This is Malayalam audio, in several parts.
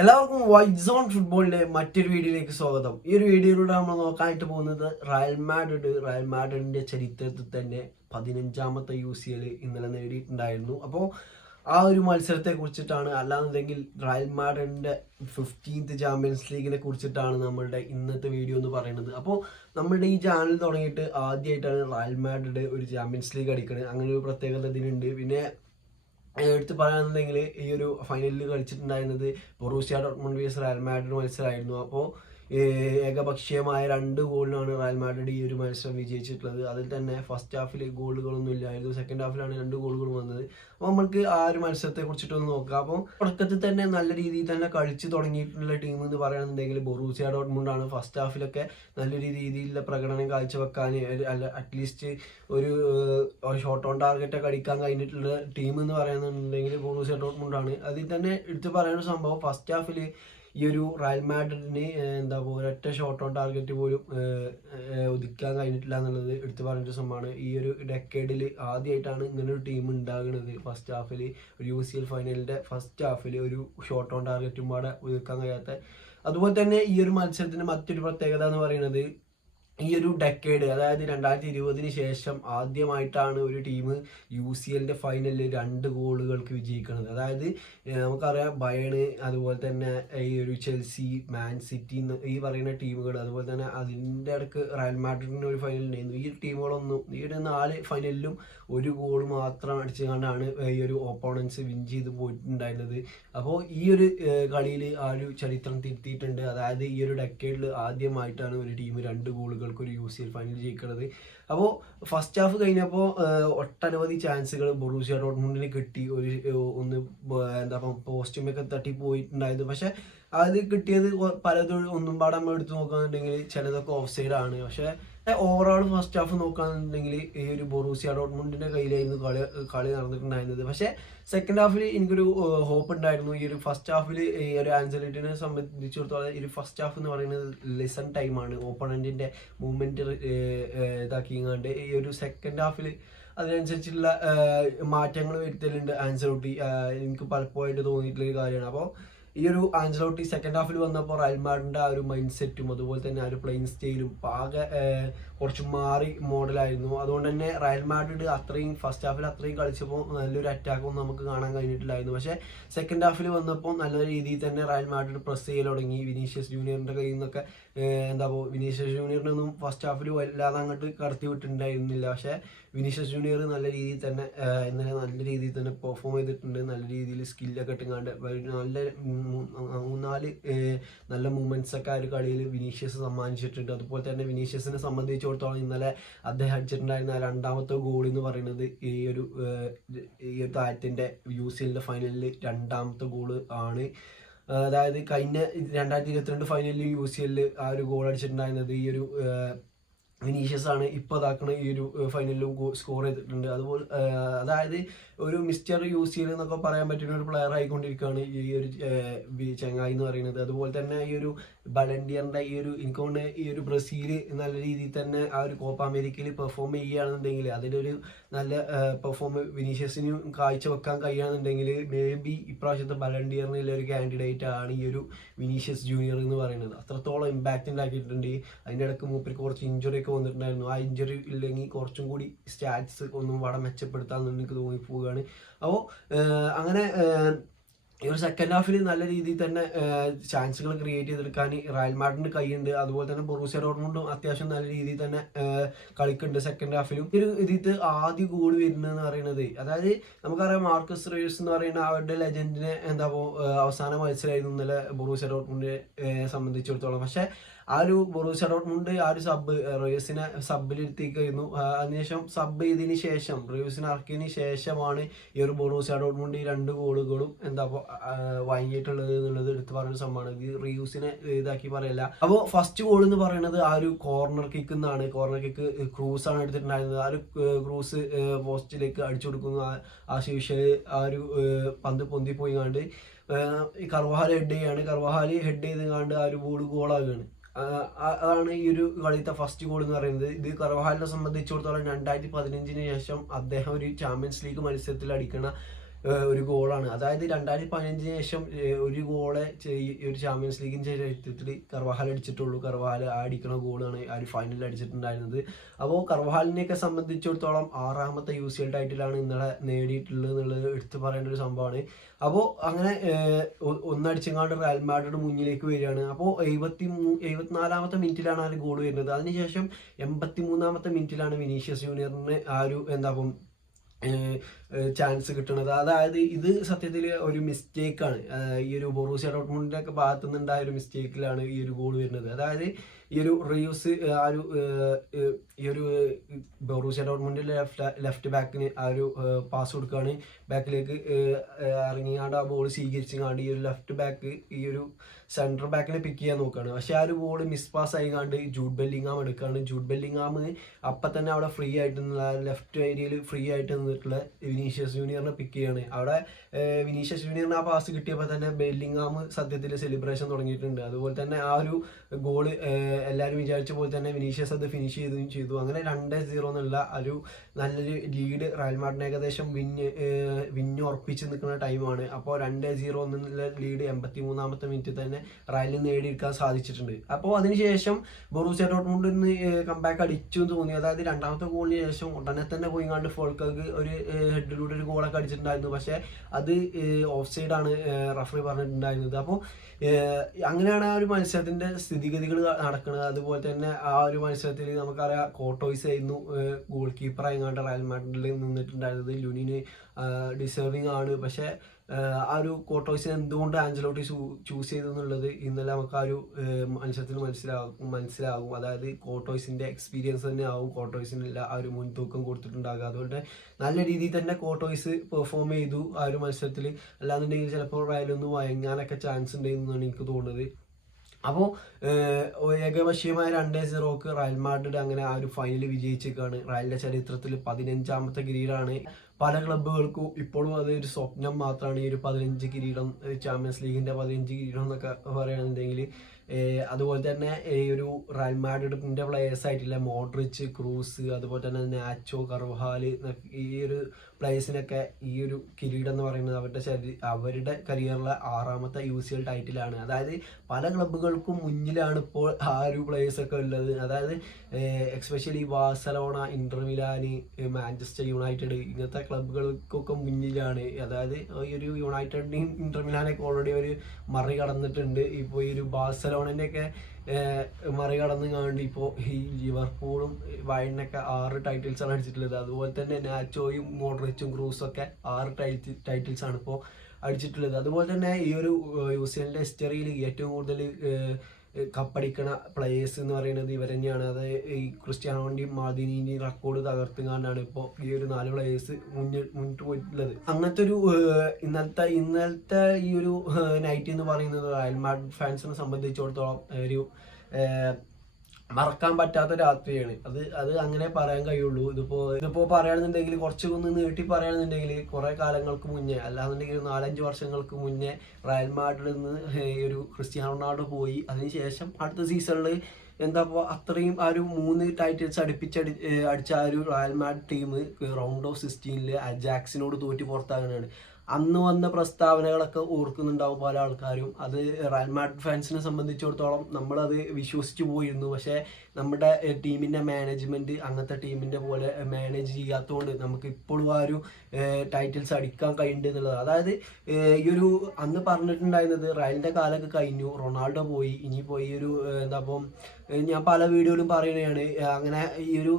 എല്ലാവർക്കും വൈറ്റ് സോൺ ഫുട്ബോളിന്റെ മറ്റൊരു വീഡിയോയിലേക്ക് സ്വാഗതം. ഈ ഒരു വീഡിയോയിലൂടെ നമ്മൾ നോക്കാനായിട്ട് പോകുന്നത് റയൽ മാഡ്രിഡിന്റെ ചരിത്രത്തിൽ തന്നെ 15ാമത്തെ UCL ഇന്നലെ നേടിയിട്ടുണ്ടായിരുന്നു. അപ്പോൾ ആ ഒരു മത്സരത്തെ കുറിച്ചിട്ടാണ്, അല്ലാന്നുണ്ടെങ്കിൽ റയൽ മാഡ്രിഡിന്റെ 15th ചാമ്പ്യൻസ് ലീഗിനെ കുറിച്ചിട്ടാണ് നമ്മളുടെ ഇന്നത്തെ വീഡിയോ എന്ന് പറയുന്നത്. അപ്പോൾ നമ്മളുടെ ഈ ചാനൽ തുടങ്ങിയിട്ട് ആദ്യമായിട്ടാണ് റയൽ മാഡ്രിഡ് ഒരു ചാമ്പ്യൻസ് ലീഗ് അടിക്കുന്നത്. അങ്ങനെ ഒരു പ്രത്യേകത ഇതിനുണ്ട്. പിന്നെ എടുത്ത് പറയുകയാണെന്നുണ്ടെങ്കിൽ ഈ ഒരു ഫൈനലിൽ കളിച്ചിട്ടുണ്ടായിരുന്നത് Borussia Dortmund vs Real Madrid മത്സരമായിരുന്നു. അപ്പോൾ ഏകപക്ഷീയമായ 2 ഗോളിനാണ് റയൽ മാഡ്രിഡ് ഈ ഒരു മത്സരം വിജയിച്ചിട്ടുള്ളത്. അതിൽ തന്നെ ഫസ്റ്റ് ഹാഫിൽ ഗോളുകളൊന്നും ഇല്ലായിരുന്നു, സെക്കൻഡ് ഹാഫിലാണ് 2 ഗോളുകൾ വന്നത്. അപ്പോൾ നമുക്ക് ആ ഒരു മത്സരത്തെ കുറിച്ചിട്ടൊന്ന് നോക്കാം. അപ്പോൾ തുടക്കത്തിൽ തന്നെ നല്ല രീതിയിൽ തന്നെ കളിച്ച് തുടങ്ങിയിട്ടുള്ള ടീം എന്ന് പറയുകയാണെന്നുണ്ടെങ്കിൽ ബൊറൂസിയ ഡോർട്ട്മുണ്ടാണ്. ഫസ്റ്റ് ഹാഫിലൊക്കെ നല്ലൊരു രീതിയിലുള്ള പ്രകടനം കാഴ്ചവെക്കാൻ, അറ്റ്ലീസ്റ്റ് ഒരു ഷോട്ട് ഓൺ ടാർഗറ്റ് അടിക്കാൻ കഴിഞ്ഞിട്ടുള്ള ടീം എന്ന് പറയുന്നുണ്ടെങ്കിൽ ബൊറൂസിയ ഡോർട്ട്മുണ്ടാണ്. അതിൽ തന്നെ എടുത്ത് പറയുന്ന സംഭവം, ഫസ്റ്റ് ഹാഫിൽ ഈ ഒരു റയൽ മാഡ്രിഡിന് എന്താ ഒരൊറ്റ ഷോട്ട് ഓൺ ടാർഗറ്റ് പോലും ഒതുക്കാൻ കഴിഞ്ഞിട്ടില്ല എന്നുള്ളത് എടുത്തു പറഞ്ഞൊരു സംഭവമാണ്. ഈ ഒരു ഡെക്കേഡിൽ ആദ്യമായിട്ടാണ് ഇങ്ങനെ ഒരു ടീം ഉണ്ടാകുന്നത്. ഫസ്റ്റ് ഹാഫിൽ ഒരു UCL ഫൈനലിൻ്റെ ഫസ്റ്റ് ഹാഫിൽ ഒരു ഷോട്ട് ഓൺ ടാർഗറ്റും പാടെ ഒതുക്കാൻ കഴിയാത്ത. അതുപോലെ തന്നെ ഈ ഒരു മത്സരത്തിന് മറ്റൊരു പ്രത്യേകത എന്ന് പറയുന്നത്, ഈ ഒരു ഡെക്കേഡ്, അതായത് 2020 ശേഷം ആദ്യമായിട്ടാണ് ഒരു ടീം UCLന്റെ ഫൈനലിൽ 2 ഗോളുകൾക്ക് വിജയിക്കുന്നത്. അതായത് നമുക്കറിയാം ബയേണ്, അതുപോലെ തന്നെ ഈ ഒരു ചെൽസി, മാൻ സിറ്റി ഈ പറയുന്ന ടീമുകൾ, അതുപോലെ തന്നെ അതിൻ്റെ ഇടയ്ക്ക് റയൽ മാഡ്രിഡിന് ഒരു ഫൈനൽ ഉണ്ടായിരുന്നു. ഈ ടീമുകളൊന്നും ഈ ഒരു 4 ഫൈനലിലും 1 ഗോൾ മാത്രം അടിച്ചുകൊണ്ടാണ് ഈ ഒരു ഓപ്പോണൻസ് വിൻ ചെയ്ത് പോയിട്ടുണ്ടായിരുന്നത്. അപ്പോൾ ഈ ഒരു കളിയിൽ ആ ഒരു ചരിത്രം തിരുത്തിയിട്ടുണ്ട്. അതായത് ഈ ഒരു ഡെക്കേഡിൽ ആദ്യമായിട്ടാണ് ഒരു ടീം 2 ഗോളുകൾ ഒരു UCL ഫൈനൽ ജയിക്കുന്നത്. അപ്പോൾ ഫസ്റ്റ് ഹാഫ് കഴിഞ്ഞപ്പോൾ ഒട്ടനവധി ചാൻസുകൾ ബൊറൂസിയ ഡോർട്ട്മുണ്ടിന് കിട്ടി. ഒന്ന് എന്താ പോസ്റ്റുമൊക്കെ തട്ടി പോയിട്ടുണ്ടായിരുന്നു. പക്ഷെ അത് കിട്ടിയത് പലതും ഒന്നും പാടെ നമ്മൾ എടുത്ത് നോക്കുകയാണെന്നുണ്ടെങ്കിൽ ചിലതൊക്കെ ഓഫ് സൈഡാണ്. പക്ഷേ ഓവറോൾ ഫസ്റ്റ് ഹാഫ് നോക്കുകയാണെന്നുണ്ടെങ്കിൽ ഈ ഒരു ബൊറൂസിയ ഡോർട്ട്മുണ്ടിന്റെ കയ്യിലായിരുന്നു കളി നടന്നിട്ടുണ്ടായിരുന്നത്. പക്ഷേ സെക്കൻഡ് ഹാഫിൽ എനിക്കൊരു ഹോപ്പ് ഉണ്ടായിരുന്നു. ഈ ഒരു ഫസ്റ്റ് ഹാഫിൽ ഈ ഒരു ആൻസലോട്ടിനെ സംബന്ധിച്ചിടത്തോളം ഈ ഒരു ഫസ്റ്റ് ഹാഫ് എന്ന് പറയുന്നത് ലെസൺ ടൈമാണ്. ഓപ്പണന്റിന്റെ മൂവ്മെന്റ് ഇതാക്കിങ്ങാണ്ട് ഈ ഒരു സെക്കൻഡ് ഹാഫിൽ അതിനനുസരിച്ചുള്ള മാറ്റങ്ങൾ വരുത്തലുണ്ട് ആൻസലോട്ടി. എനിക്ക് പലപ്പോഴായിട്ട് തോന്നിയിട്ടുള്ള ഒരു കാര്യമാണ്. അപ്പോൾ ഈ ഒരു ആൻസലോട്ടി സെക്കൻഡ് ഹാഫിൽ വന്നപ്പോൾ റയൽ മാഡ്രിഡിന്റെ ആ ഒരു മൈൻഡ് സെറ്റും അതുപോലെ തന്നെ ആ ഒരു പ്ലേയിങ് സ്റ്റൈലും ആകെ കുറച്ച് മാറി മോഡലായിരുന്നു. അതുകൊണ്ട് തന്നെ റയൽ മാഡ്രിഡ് അത്രയും ഫസ്റ്റ് ഹാഫിൽ അത്രയും കളിച്ചപ്പോൾ നല്ലൊരു അറ്റാക്കൊന്നും നമുക്ക് കാണാൻ കഴിഞ്ഞിട്ടില്ലായിരുന്നു. പക്ഷേ സെക്കൻഡ് ഹാഫിൽ വന്നപ്പോൾ നല്ല രീതിയിൽ തന്നെ റയൽ മാഡ്രിഡ് പ്രസ് ചെയ്യൽ തുടങ്ങി. വിനീഷ്യസ് ജൂനിയറിന്റെ കയ്യിൽ നിന്നൊക്കെ വിനീഷ്യസ് ജൂനിയറിനൊന്നും ഫസ്റ്റ് ഹാഫിൽ വല്ലാതെ അങ്ങോട്ട് കടത്തി വിട്ടിട്ടുണ്ടായിരുന്നില്ല. പക്ഷേ വിനീഷ്യസ് ജൂനിയർ നല്ല രീതിയിൽ തന്നെ ഇന്നലെ നല്ല രീതിയിൽ തന്നെ പെർഫോം ചെയ്തിട്ടുണ്ട്. നല്ല രീതിയിൽ സ്കില്ലൊക്കെ ഇട്ടുങ്ങാണ്ട് നല്ല 3-4 നല്ല മൂവ്മെന്റ്സ് ഒക്കെ ആ ഒരു കളിയിൽ വിനീഷ്യസ് സമ്മാനിച്ചിട്ടുണ്ട്. അതുപോലെ തന്നെ വിനീഷ്യസിനെ സംബന്ധിച്ചിടത്തോളം ഇന്നലെ അദ്ദേഹം അടിച്ചിട്ടുണ്ടായിരുന്ന 2ാമത്തെ ഗോൾ എന്ന് പറയുന്നത് ഈ ഒരു താരത്തിന്റെ UCLന്റെ ഫൈനലിൽ 2ാമത്തെ ഗോള് ആണ്. അതായത് കഴിഞ്ഞ 2022 ഫൈനലിൽ UCL ആ ഒരു ഗോൾ അടിച്ചിട്ടുണ്ടായിരുന്നത് ഈ ഒരു വിനീഷ്യസ് ആണ്. ഇപ്പോൾ ഇതാക്കണ ഈ ഒരു ഫൈനലിലും സ്കോർ ചെയ്തിട്ടുണ്ട്. അതുപോലെ അതായത് ഒരു മിസ്റ്റർ UCL എന്നൊക്കെ പറയാൻ പറ്റുന്ന ഒരു പ്ലെയർ ആയിക്കൊണ്ടിരിക്കുകയാണ് ഈ ഒരു ചങ്ങായി എന്ന് പറയുന്നത്. അതുപോലെ തന്നെ ഈ ഒരു ബലൻഡിയറിന്റെ ഈ ഒരു എനിക്കൊണ്ട് ഈ ഒരു ബ്രസീൽ നല്ല രീതിയിൽ തന്നെ ആ ഒരു കോപ്പ അമേരിക്കയിൽ പെർഫോം ചെയ്യുകയാണെന്നുണ്ടെങ്കിൽ അതിലൊരു നല്ല പെർഫോം വിനീഷ്യസിന് കാഴ്ചവെക്കാൻ കഴിയുകയാണെന്നുണ്ടെങ്കിൽ മേ ബി ഇപ്രാവശ്യത്തെ ബലൻഡിയറിനുള്ള ഒരു കാൻഡിഡേറ്റ് ആണ് ഈ ഒരു വിനീഷ്യസ് ജൂനിയർ എന്ന് പറയുന്നത്. അത്രത്തോളം ഇമ്പാക്റ്റ് ഉണ്ടാക്കിയിട്ടുണ്ട്. അതിൻ്റെ ഇടയ്ക്ക് മൂപ്പർക്ക് കുറച്ച് ഇഞ്ചുറി ഒക്കെ വന്നിട്ടുണ്ടായിരുന്നു. ആ ഇഞ്ചുറി ഇല്ലെങ്കിൽ കുറച്ചും കൂടി സ്റ്റാറ്റ്സ് ഒന്നും വളരെ മെച്ചപ്പെടുത്താമെന്ന് എനിക്ക് തോന്നിപ്പോവുകയാണ്. അപ്പോൾ അങ്ങനെ ഈ ഒരു സെക്കൻഡ് ഹാഫിൽ നല്ല രീതിയിൽ തന്നെ ചാൻസുകൾ ക്രിയേറ്റ് ചെയ്തെടുക്കാൻ റയൽ മാഡ്രിഡിന് കൈയുണ്ട്. അതുപോലെ തന്നെ ബൊറൂസിയ ഡോർട്ട്മുണ്ടും അത്യാവശ്യം നല്ല രീതിയിൽ തന്നെ കളിക്കുന്നുണ്ട് സെക്കൻഡ് ഹാഫിലും. ഒരു ഇതിൽ ആദ്യ ഗോൾ വരുന്നതെന്ന് പറയുന്നത്, അതായത് നമുക്കറിയാം മാർക്കസ് റോയസ് എന്ന് പറയുന്ന അവരുടെ ലെജൻഡിനെ അവസാന മത്സരമായിരുന്നു ഇന്നലെ ബൊറൂസിയ ഡോർട്ട്മുണ്ടിനെ സംബന്ധിച്ചിടത്തോളം. പക്ഷേ ആ ഒരു ബൊറൂസിയ ഡോർട്ട്മുണ്ട് ആ ഒരു റോയസിനെ സബിലിരുത്തിക്കായിരുന്നു. അതിനുശേഷം സബ് ചെയ്തതിന് ശേഷം റോയസിനെ ഇറക്കിയതിന് ശേഷമാണ് ഈ ഒരു ബൊറൂസിയ ഡോർട്ട്മുണ്ട് ഈ 2 ഗോളുകളും വാങ്ങിയിട്ടുള്ളത് എന്നുള്ളത് എടുത്ത് പറയുന്ന സംഭവമാണ്. ഇത് റിയൂസിനെ ഇതാക്കി പറയല്ല. അപ്പോൾ ഫസ്റ്റ് ഗോൾ എന്ന് പറയുന്നത് ആ ഒരു കോർണർ കിക്ക് എന്നാണ്. കോർണർ കിക്ക് ക്രൂസ് ആണ് എടുത്തിട്ടുണ്ടായിരുന്നത്. ആ ഒരു ക്രൂസ് പോസ്റ്റിലേക്ക് അടിച്ചു കൊടുക്കുന്നു. ആ ശേഷം ആ ഒരു പന്ത് പൊന്തി പോയി കണ്ട് കർവാഹാൽ ഹെഡ് ചെയ്യാണ്. കർവാഹാൽ ഹെഡ് ചെയ്ത് കണ്ട് ആ ഒരു ഗോളാകുകയാണ്. അതാണ് ഈ ഒരു കളിത്തെ ഫസ്റ്റ് ഗോൾ എന്ന് പറയുന്നത്. ഇത് കർവാഹാലിനെ സംബന്ധിച്ചിടത്തോളം 2015 ശേഷം അദ്ദേഹം ഒരു ചാമ്പ്യൻസ് ലീഗ് മത്സരത്തിൽ അടിക്കുന്ന ഒരു ഗോളാണ്. അതായത് 2015 ശേഷം ഒരു ഗോളെ ഒരു ചാമ്പ്യൻസ് ലീഗിൻ്റെ ചരിത്രത്തിൽ കർവാഹാൽ അടിച്ചിട്ടുള്ളൂ. കർവാഹാൽ അടിക്കുന്ന ഗോളാണ് ആ ഒരു ഫൈനലിൽ അടിച്ചിട്ടുണ്ടായിരുന്നത്. അപ്പോൾ കർവാഹാലിനെയൊക്കെ സംബന്ധിച്ചിടത്തോളം 6ാമത്തെ UCL ടൈറ്റിലാണ് ഇന്നലെ നേടിയിട്ടുള്ളത് എന്നുള്ളത് എടുത്തു പറയേണ്ട ഒരു സംഭവമാണ്. അപ്പോൾ അങ്ങനെ ഒന്നടിച്ചെങ്ങാണ്ട് റയൽ മാഡ്രിഡ് മുന്നിലേക്ക് വരികയാണ്. അപ്പോൾ 74ാമത്തെ മിനിറ്റിലാണ് ആ ഒരു ഗോൾ വരുന്നത്. അതിനുശേഷം 83ാമത്തെ മിനിറ്റിലാണ് വിനീഷ്യസ് ജൂനിയറിന് ആ ഒരു ചാൻസ് കിട്ടുന്നത്. അതായത് ഇത് സത്യത്തിൽ ഒരു മിസ്റ്റേക്കാണ്. ഈ ഒരു ബൊറൂസിയ ഡോർട്ട്മുണ്ടിൻ്റെ ഒക്കെ ഭാഗത്തു നിന്നുണ്ടായ ഒരു മിസ്റ്റേക്കിലാണ് ഈ ഒരു ഗോൾ വരുന്നത്. അതായത് ഈ ഒരു റിയൂസ് ഈ ഒരു ബൊറൂസിയ ഡോർട്ട്മുണ്ടിൻ്റെ ലെഫ്റ്റ് ബാക്കിന് ആ ഒരു പാസ് കൊടുക്കുകയാണ്. ബാക്കിലേക്ക് ഇറങ്ങിയാണ്ട് ആ ബോൾ സ്വീകരിച്ചങ്ങാണ്ട് ഈ ഒരു ലെഫ്റ്റ് ബാക്ക് ഈ ഒരു സെൻട്രൽ ബാക്കിനെ പിക്ക് ചെയ്യാൻ നോക്കുകയാണ്. പക്ഷെ ആ ഒരു ബോൾ മിസ് പാസ് ആയിക്കാണ്ട് ജൂഡ് ബെല്ലിങ്ങാം എടുക്കുകയാണ്. ജൂഡ് ബെല്ലിങ്ങാം അപ്പം തന്നെ അവിടെ ഫ്രീ ആയിട്ട് ലെഫ്റ്റ് ഏരിയയിൽ ഫ്രീ ആയിട്ട് നിന്നിട്ടുള്ള വിനീഷ്യസ് ജൂനിയറിനെ പിക്ക് ചെയ്യാണ്. അവിടെ വിനീഷ്യസ് ജൂനിയറിന് ആ പാസ് കിട്ടിയപ്പോൾ തന്നെ ബെല്ലിങ്ങാം സത്യത്തിൽ സെലിബ്രേഷൻ തുടങ്ങിയിട്ടുണ്ട്. അതുപോലെ തന്നെ ആ ഒരു ഗോള് എല്ലാവരും വിചാരിച്ച പോലെ തന്നെ വിനീഷ്യസ് അത് ഫിനിഷ് ചെയ്തു. അങ്ങനെ 2-0 എന്നുള്ള ഒരു നല്ലൊരു ലീഡ് റയൽ മാഡ്രിഡിന് ഏകദേശം വിന്ന് ഉറപ്പിച്ച് നിൽക്കുന്ന ടൈമാണ്. അപ്പോൾ 2-0 എന്നുള്ള ലീഡ് 83ാമത്തെ മിനിറ്റിൽ തന്നെ റയലിന് നേടിയെടുക്കാൻ സാധിച്ചിട്ടുണ്ട്. അപ്പോൾ അതിനുശേഷം ബൊറൂസിയ ഡോർട്ട്മുണ്ടിൽ നിന്ന് കംബാക്ക് അടിച്ചു എന്ന് തോന്നി. അതായത് 2ാമത്തെ ഗോളിന് ശേഷം ഉടനെ തന്നെ പോയിങ്ങാണ്ട് ഫോൾക്കർക്ക് ഒരു ഹെഡിലൂടെ ഒരു ഗോളൊക്കെ അടിച്ചിട്ടുണ്ടായിരുന്നു. പക്ഷേ അത് ഓഫ് സൈഡാണ് റഫറി പറഞ്ഞിട്ടുണ്ടായിരുന്നത്. അപ്പോൾ അങ്ങനെയാണ് ആ ഒരു മത്സരത്തിൻ്റെ സ്ഥിതിഗതികൾ നടക്കുന്നത്. അതുപോലെ തന്നെ ആ ഒരു മത്സരത്തിൽ നമുക്കറിയാം കോർട്ടോയ്സ് ആയിരുന്നു ഗോൾ കീപ്പർ ആയിങ്ങാണ്ട് റയൽ മാഡ്രിഡിൽ നിന്നിട്ടുണ്ടായിരുന്നത്. ലുനിന് ഡിസേർവിങ് ആണ്. പക്ഷേ ആ ഒരു കോർട്ടോയ്സിനെ എന്തുകൊണ്ട് ആഞ്ചലോട്ടി ചൂസ് ചെയ്തു എന്നുള്ളത് ഇന്നലെ നമുക്ക് ആ ഒരു മത്സരത്തിൽ മനസ്സിലാകും. അതായത് കോർട്ടോയ്സിൻ്റെ എക്സ്പീരിയൻസ് തന്നെ ആവും കോർട്ടോയ്സിനുള്ള ആ ഒരു മുൻതൂക്കം കൊടുത്തിട്ടുണ്ടാകുക. അതുകൊണ്ട് നല്ല രീതിയിൽ തന്നെ കോർട്ടോയ്സ് പെർഫോം ചെയ്തു ആ ഒരു മത്സരത്തിൽ. അല്ലാന്നുണ്ടെങ്കിൽ ചിലപ്പോൾ റയലൊന്ന് വഴങ്ങാനൊക്കെ ചാൻസ് ഉണ്ടെന്നാണ് എനിക്ക് തോന്നുന്നത്. അപ്പോൾ ഏകപക്ഷീയമായ 2-0 റയൽ മാഡ്രിഡ് അങ്ങനെ ആ ഒരു ഫൈനൽ വിജയിച്ചേക്കാണ്. റയലിൻ്റെ ചരിത്രത്തിൽ 15ാമത്തെ കിരീടമാണ്. പല ക്ലബ്ബുകൾക്കും ഇപ്പോഴും അതൊരു സ്വപ്നം മാത്രമാണ് ഈ ഒരു 15 കിരീടം, ചാമ്പ്യൻസ് ലീഗിൻ്റെ 15 കിരീടം എന്നൊക്കെ പറയുകയാണെന്നുണ്ടെങ്കിൽ. അതുപോലെ തന്നെ ഈ ഒരു റയൽ മാഡ്രിഡിൻ്റെ പ്ലേയേഴ്സ് ആയിട്ടുള്ള മോഡ്രിച്ച്, ക്രൂസ്, അതുപോലെ തന്നെ നാച്ചോ, കർവാഹാല്, ഈ ഒരു പ്ലേയേഴ്സിനൊക്കെ ഈ ഒരു കിരീടം എന്ന് പറയുന്നത് അവരുടെ കരിയറിലെ 6ാമത്തെ UCL ടൈറ്റിലാണ്. അതായത് പല ക്ലബ്ബുകൾക്കും മുന്നിലാണ് ഇപ്പോൾ ആ ഒരു പ്ലേയേഴ്സൊക്കെ ഉള്ളത്. അതായത് especially Barcelona, Inter Milan, Manchester United ഇങ്ങനത്തെ ക്ലബ്ബുകൾക്കൊക്കെ മുന്നിലാണ്. അതായത് ഈ ഒരു യുണൈറ്റഡിനെയും ഇന്റർ മിലാനൊക്കെ ഓൾറെഡി ഒരു മറികടന്നിട്ടുണ്ട്. ഇപ്പോൾ ഈ ഒരു ബാഴ്സലോണൻ്റെയൊക്കെ മറികടന്ന് കാണുന്നുണ്ട്. ഇപ്പോൾ ഈ ലിവർപൂളും വയനൊക്കെ 6 ടൈറ്റിൽസാണ് അടിച്ചിട്ടുള്ളത്. അതുപോലെ തന്നെ നാച്ചോയും മോഡ്രിച്ചും ക്രൂസൊക്കെ 6 ടൈറ്റിൽസാണ് ഇപ്പോൾ അടിച്ചിട്ടുള്ളത്. അതുപോലെ തന്നെ ഈ ഒരു UCLൻ്റെ ഹിസ്റ്ററിയിൽ ഏറ്റവും കൂടുതൽ കപ്പടിക്കണ പ്ലേയേഴ്സ് എന്ന് പറയുന്നത് ഇവർ തന്നെയാണ്. അത് ഈ ക്രിസ്ത്യാനോൻ്റെയും മാർഡിനിൻ്റെയും റെക്കോർഡ് തകർത്തുകൊണ്ടാണ് ഇപ്പോൾ ഈ ഒരു 4 പ്ലേയേഴ്സ് മുന്നിട്ട് പോയിട്ടുള്ളത്. അങ്ങനത്തെ ഒരു ഇന്നലത്തെ ഈ ഒരു നൈറ്റ് എന്ന് പറയുന്നത് റയൽ മാഡ്രിഡ് ഫാൻസിനെ സംബന്ധിച്ചിടത്തോളം ഒരു മറക്കാൻ പറ്റാത്ത രാത്രിയാണ്. അത് അങ്ങനെ പറയാൻ കഴിയുള്ളൂ. ഇതിപ്പോ പറയുകയാണെന്നുണ്ടെങ്കിൽ കുറച്ചൊന്ന് നീട്ടി പറയുകയാണെന്നുണ്ടെങ്കിൽ കുറെ കാലങ്ങൾക്ക് മുന്നേ, അല്ലാന്നുണ്ടെങ്കിൽ 4-5 വർഷങ്ങൾക്ക് മുന്നേ റയൽ മാഡ്രിഡിൽ നിന്ന് ഈ ഒരു ക്രിസ്ത്യാനോ റൊണാൾഡോ പോയി. അതിനുശേഷം അടുത്ത സീസണിൽ അത്രയും ആ ഒരു 3 ടൈറ്റിൽസ് അടിച്ച ആ ഒരു Real Madrid team round of 16 അജാക്സിനോട് തോറ്റ് പുറത്താകാനാണ്. അന്ന് വന്ന പ്രസ്താവനകളൊക്കെ ഓർക്കുന്നുണ്ടാവും പല ആൾക്കാരും. അത് റയൽ മാഡ്രിഡ് ഫാൻസിനെ സംബന്ധിച്ചിടത്തോളം നമ്മളത് വിശ്വസിച്ച് പോയിരുന്നു. പക്ഷേ നമ്മുടെ ടീമിൻ്റെ മാനേജ്മെൻറ്റ് അങ്ങനത്തെ ടീമിൻ്റെ പോലെ മാനേജ് ചെയ്യാത്തതുകൊണ്ട് നമുക്ക് ഇപ്പോഴും ആ ഒരു ടൈറ്റിൽസ് അടിക്കാൻ കഴിയുന്നുണ്ട് എന്നുള്ളത്. അതായത് ഈ ഒരു അന്ന് പറഞ്ഞിട്ടുണ്ടായിരുന്നത് റയലിൻ്റെ കാലമൊക്കെ കഴിഞ്ഞു, റൊണാൾഡോ പോയി, ഇനിയിപ്പോൾ ഈ ഒരു ഞാൻ പല വീഡിയോയിലും പറയുന്നതാണ്. അങ്ങനെ ഈ ഒരു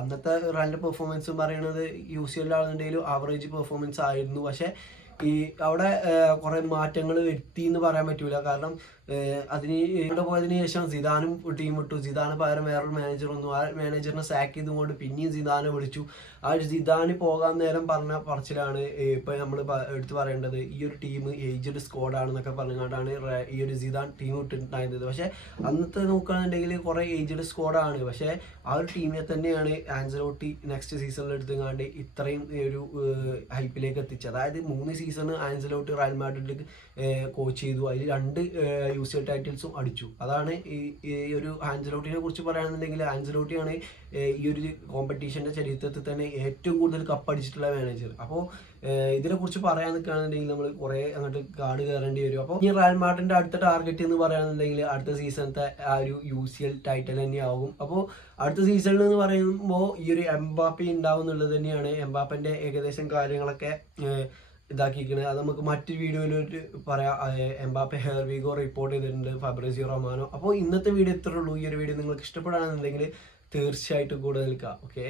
അന്നത്തെ റയലിൻ്റെ പെർഫോമൻസും പറയുന്നത് UCL ആണെന്നുണ്ടെങ്കിലും ആവറേജ് പെർഫോമൻസ് ആയിരുന്നു. പക്ഷേ ഈ അവിടെ കുറേ മാറ്റങ്ങൾ വരുത്തി എന്ന് പറയാൻ പറ്റൂല. കാരണം ഇവിടെ പോയതിനു ശേഷം സിദാനും ടീം വിട്ടു. സിദാന് പകരം വേറൊരു മാനേജർ വന്നു. ആ മാനേജറിനെ സാക്ക് ചെയ്തുകൊണ്ട് പിന്നെയും സിദാനെ വിളിച്ചു. ആ ഒരു സിദാന് പോകാൻ നേരം പറഞ്ഞ പറച്ചിലാണ് ഇപ്പം നമ്മൾ എടുത്ത് പറയേണ്ടത്. ഈ ഒരു ടീം ഏജ്ഡ് സ്ക്വാഡാണെന്നൊക്കെ പറഞ്ഞുകൊണ്ടാണ് ഈ ഒരു സിദാൻ ടീം വിട്ടിട്ടുണ്ടായിരുന്നത്. പക്ഷേ അന്നത്തെ നോക്കുകയാണെന്നുണ്ടെങ്കിൽ കുറേ ഏജ്ഡ് സ്ക്വാഡാണ്. പക്ഷേ ആ ഒരു ടീമിനെ തന്നെയാണ് ആൻസലോട്ടി നെക്സ്റ്റ് സീസണിൽ എടുത്തുകൊണ്ട് ഇത്രയും ഒരു ഹൈപ്പിലേക്ക് എത്തിച്ചത്. അതായത് 3 സീസൺ ആൻസലോട്ടി റയൽ മാഡ്രിഡിൽ കോച്ച് ചെയ്തു. അതിൽ 2 UCL ടൈറ്റിൽസും അടിച്ചു. അതാണ് ഈ ഒരു ആൻസലോട്ടിനെ കുറിച്ച് പറയുകയാണെന്നുണ്ടെങ്കിൽ ആൻസലോട്ടിയാണ് ഈ ഒരു കോമ്പറ്റീഷൻ്റെ ചരിത്രത്തിൽ തന്നെ ഏറ്റവും കൂടുതൽ കപ്പടിച്ചിട്ടുള്ള മാനേജർ. അപ്പോൾ ഇതിനെക്കുറിച്ച് പറയാൻ നിൽക്കുകയാണെന്നുണ്ടെങ്കിൽ നമ്മൾ കുറേ അങ്ങോട്ട് കാട് കയറേണ്ടി വരും. അപ്പോൾ ഈ റയൽ മാഡ്രിഡിന്റെ അടുത്ത ടാർഗറ്റ് എന്ന് പറയുകയാണെന്നുണ്ടെങ്കിൽ അടുത്ത സീസണത്തെ ആ ഒരു UCL ടൈറ്റിൽ തന്നെയാവും. അപ്പോൾ അടുത്ത സീസണിൽ എന്ന് പറയുമ്പോൾ ഈ ഒരു എംബാപ്പെ ഉണ്ടാവും എന്നുള്ളത് തന്നെയാണ്. എംബാപ്പന്റെ ഏകദേശം കാര്യങ്ങളൊക്കെ ഇതാക്കിയിരിക്കുന്നത്. അത് നമുക്ക് മറ്റൊരു വീഡിയോയിലോട്ട് പറയാം. എംബാപ്പെ ഹെയർ വീഗോ റിപ്പോർട്ട് ചെയ്തിട്ടുണ്ട്, ഫാബ്രിസിയോ റൊമാനോ. അപ്പോൾ ഇന്നത്തെ വീഡിയോ ഇത്രേ ഉള്ളൂ. ഈ ഒരു വീഡിയോ നിങ്ങൾക്ക് ഇഷ്ടപ്പെടുകയാണെന്നുണ്ടെങ്കിൽ തീർച്ചയായിട്ടും കൂടെ നിൽക്കുക. ഓക്കെ.